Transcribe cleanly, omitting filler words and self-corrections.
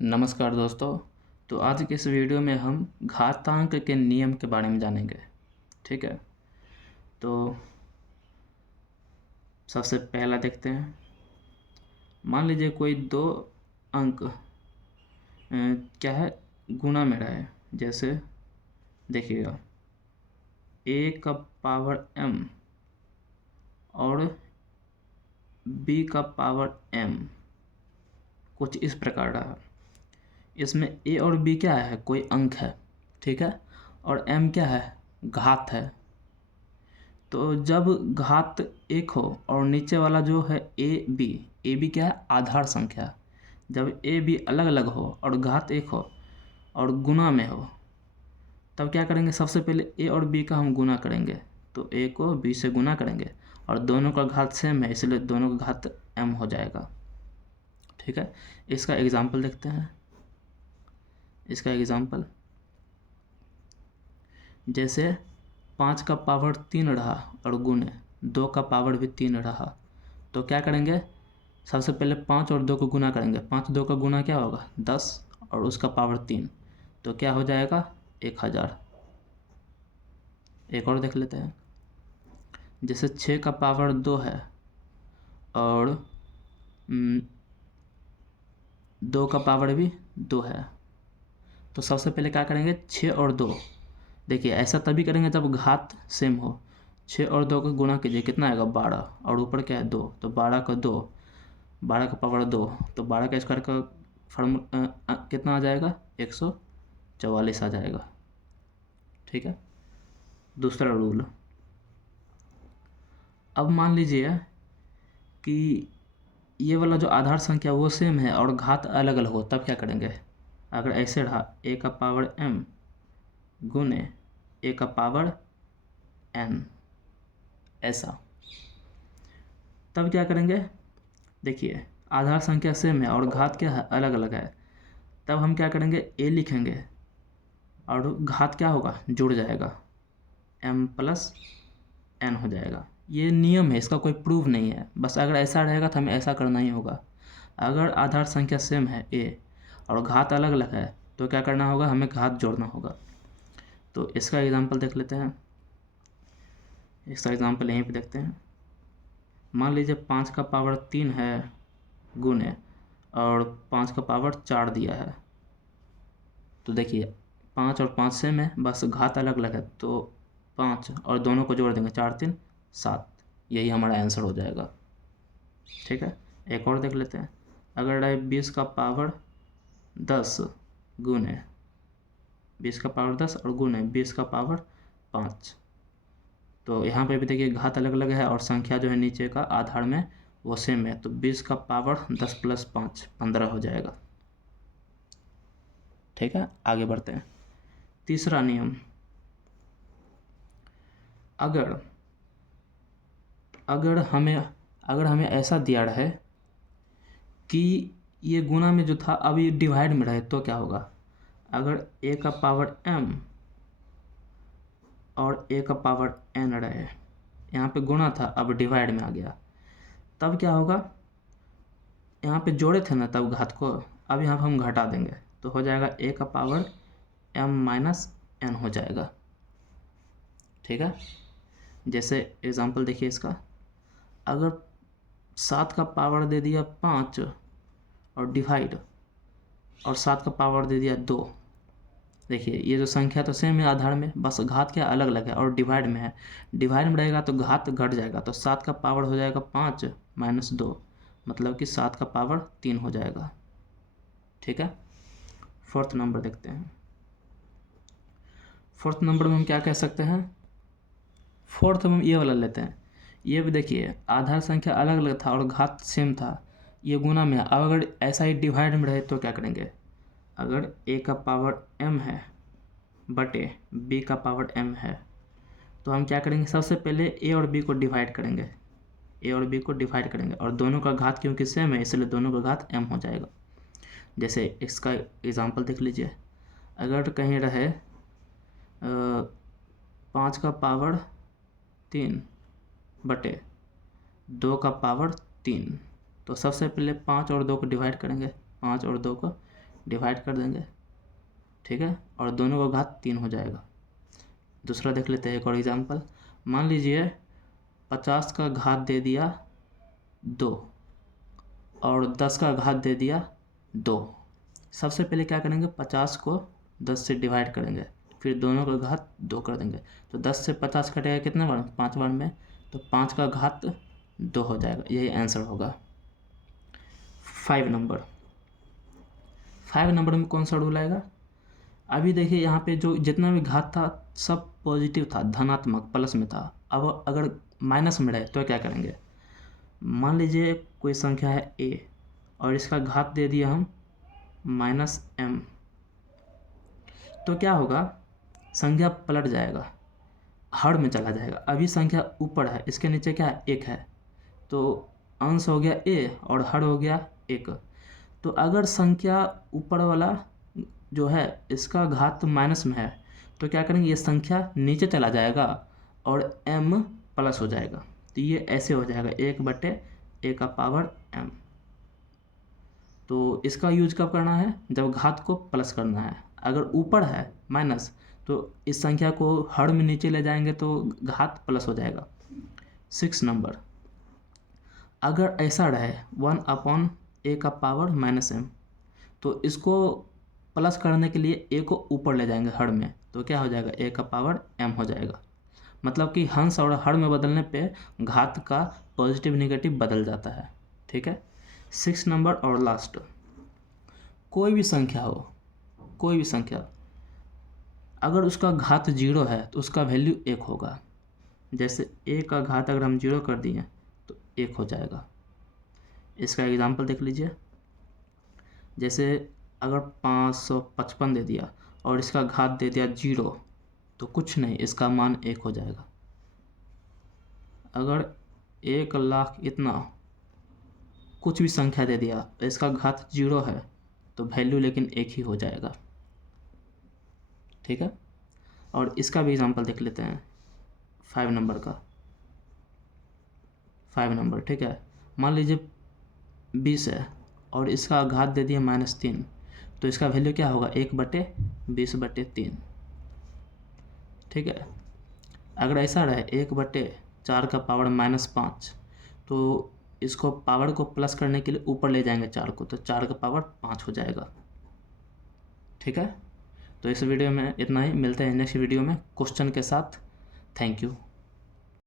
नमस्कार दोस्तों। तो आज के इस वीडियो में हम घातांक के नियम के बारे में जानेंगे। ठीक है, तो सबसे पहला देखते हैं। मान लीजिए कोई दो अंक क्या है, गुणा में रहे। जैसे देखिएगा, a का पावर m और b का पावर m कुछ इस प्रकार रहा। इसमें a और b क्या है, कोई अंक है, ठीक है, और m क्या है, घात है। तो जब घात एक हो और नीचे वाला जो है ए बी क्या है, आधार संख्या। जब ए बी अलग अलग हो और घात एक हो और गुना में हो, तब क्या करेंगे, सबसे पहले ए और बी का हम गुना करेंगे। तो ए को बी से गुना करेंगे और दोनों का घात सेम है, इसलिए दोनों का घात एम हो जाएगा। ठीक है, इसका एग्जाम्पल देखते हैं। इसका एग्जाम्पल जैसे 5 का पावर 3 रहा और गुणे 2 का पावर भी 3 रहा, तो क्या करेंगे, सबसे पहले 5 और 2 को गुना करेंगे। 5 2 का गुना क्या होगा, 10, और उसका पावर 3, तो क्या हो जाएगा, 1000। एक और देख लेते हैं। जैसे 6 का पावर 2 है और 2 का पावर भी 2 है, तो सबसे पहले क्या करेंगे, 6 और 2। देखिए, ऐसा तभी करेंगे जब घात सेम हो। 6 और 2 का गुणा कीजिए, कितना आएगा, 12, और ऊपर क्या है, 2, तो 12 का 2, 12 का पावर 2, तो 12 का स्क्वायर का कितना आ जाएगा, 144 आ जाएगा। ठीक है, दूसरा रूल। अब मान लीजिए कि ये वाला जो आधार संख्या वो सेम है और घात अलग अलग हो, तब क्या करेंगे। अगर ऐसे रहा, a का पावर m गुने a का पावर n, ऐसा, तब क्या करेंगे। देखिए, आधार संख्या सेम है और घात क्या है, अलग अलग है। तब हम क्या करेंगे, a लिखेंगे और घात क्या होगा, जुड़ जाएगा, m प्लस n हो जाएगा। ये नियम है, इसका कोई प्रूफ नहीं है, बस अगर ऐसा रहेगा तो हमें ऐसा करना ही होगा। अगर आधार संख्या सेम है a और घात अलग अलग है, तो क्या करना होगा, हमें घात जोड़ना होगा। तो इसका एग्जांपल देख लेते हैं। इसका एग्जांपल यहीं पे देखते हैं। मान लीजिए 5 का पावर 3 है गुने और 5 का पावर 4 दिया है। तो देखिए, 5 और 5 सेम है, बस घात अलग अलग है, तो 5 और दोनों को जोड़ देंगे, 4 3 7, यही हमारा आंसर हो जाएगा। ठीक है, एक और देख लेते हैं। अगर रहे 20 का पावर 10 गुने 20 का पावर 10 और गुने 20 का पावर 5, तो यहाँ पे भी देखिए घात अलग अलग है और संख्या जो है नीचे का आधार में वो सेम है, तो 20 का पावर 10 प्लस 5 15 हो जाएगा। ठीक है, आगे बढ़ते हैं। तीसरा नियम, अगर हमें ऐसा दिया रहे कि ये गुना में जो था अब ये डिवाइड में रहे, तो क्या होगा। अगर a का पावर m और a का पावर n रहे, यहाँ पे गुना था, अब डिवाइड में आ गया, तब क्या होगा, यहाँ पे जोड़े थे ना तब घात को, अब यहाँ पे हम घटा देंगे, तो हो जाएगा a का पावर m माइनस n हो जाएगा। ठीक है, जैसे एग्जांपल देखिए इसका। अगर 7 का पावर दे दिया 5 और डिवाइड, और 7 का पावर दे दिया 2, देखिए ये जो संख्या तो सेम है आधार में, बस घात क्या अलग अलग है और डिवाइड में है। डिवाइड में रहेगा तो घात घट जाएगा, तो 7 का पावर हो जाएगा 5 माइनस 2, मतलब कि 7 का पावर 3 हो जाएगा। ठीक है, फोर्थ नंबर देखते हैं। फोर्थ नंबर में हम क्या कह सकते हैं, फोर्थ में हम ये वाला लेते हैं। ये भी देखिए, आधार संख्या अलग अलग था और घात सेम था, ये गुना में है। अब अगर ऐसा ही डिवाइड में रहे तो क्या करेंगे। अगर a का पावर m है बटे b का पावर m है, तो हम क्या करेंगे, सबसे पहले a और b को डिवाइड करेंगे। a और b को डिवाइड करेंगे और दोनों का घात क्योंकि सेम है, इसलिए दोनों का घात m हो जाएगा। जैसे इसका एग्जांपल देख लीजिए। अगर कहीं रहे 5 का पावर 3 बटे 2 का पावर 3, तो सबसे पहले 5 और 2 को डिवाइड करेंगे। 5 और 2 को डिवाइड कर देंगे, ठीक है, और दोनों का घात 3 हो जाएगा। दूसरा देख लेते हैं एक और एग्जाम्पल। मान लीजिए 50 का घात दे दिया 2 और 10 का घात दे दिया 2। सबसे पहले क्या करेंगे, 50 को 10 से डिवाइड करेंगे, फिर दोनों का घात 2 कर देंगे। तो 10 से 50 कटेगा कितने बार, 5 बार में, तो 5 का घात 2 हो जाएगा। यही आंसर होगा। 5 नंबर में कौन सा रूल आएगा? अभी देखिए यहाँ पे जो जितना भी घात था सब पॉजिटिव था, धनात्मक प्लस में था। अब अगर माइनस में रहे तो क्या करेंगे? मान लीजिए कोई संख्या है a और इसका घात दे दिया हम -m, तो क्या होगा, संख्या पलट जाएगा, हर में चला जाएगा। अभी संख्या ऊपर है, इसके नीचे क्या है, 1 है, तो अंश हो गया a और हर हो गया 1। तो अगर संख्या ऊपर वाला जो है इसका घात माइनस में है तो क्या करेंगे, ये संख्या नीचे चला जाएगा और m प्लस हो जाएगा। तो ये ऐसे हो जाएगा 1/a⁻m। तो इसका यूज कब करना है, जब घात को प्लस करना है। अगर ऊपर है माइनस तो इस संख्या को हर में नीचे ले जाएंगे तो घात प्लस हो जाएगा। 6 नंबर, अगर ऐसा रहे 1/a⁻m, तो इसको प्लस करने के लिए a को ऊपर ले जाएंगे हर में, तो क्या हो जाएगा, a⁻m हो जाएगा। मतलब कि हंस और हर में बदलने पे घात का पॉजिटिव निगेटिव बदल जाता है, ठीक है। 6 नंबर और लास्ट, कोई भी संख्या हो, कोई भी संख्या अगर उसका घात 0 है तो उसका वैल्यू 1 होगा। जैसे a का घात अगर हम 0 कर दिए तो 1 हो जाएगा। इसका एग्जांपल देख लीजिए। जैसे अगर 555 दे दिया और इसका घात दे दिया 0 तो कुछ नहीं, इसका मान 1 हो जाएगा। अगर 1,00,000 इतना कुछ भी संख्या दे दिया और इसका घात 0 है तो वैल्यू लेकिन 1 ही हो जाएगा, ठीक है। और इसका भी एग्जांपल देख लेते हैं 5 नंबर का। 5 नंबर, ठीक है। मान लीजिए 20 है और इसका घात दे दिया -3, तो इसका वैल्यू क्या होगा, 1/20/3, ठीक है। अगर ऐसा रहे 1/4 का पावर -5, तो इसको पावर को प्लस करने के लिए ऊपर ले जाएंगे 4 को, तो 4 का पावर 5 हो जाएगा, ठीक है। तो इस वीडियो में इतना ही, मिलते हैं नेक्स्ट वीडियो में क्वेश्चन के साथ। Thank you.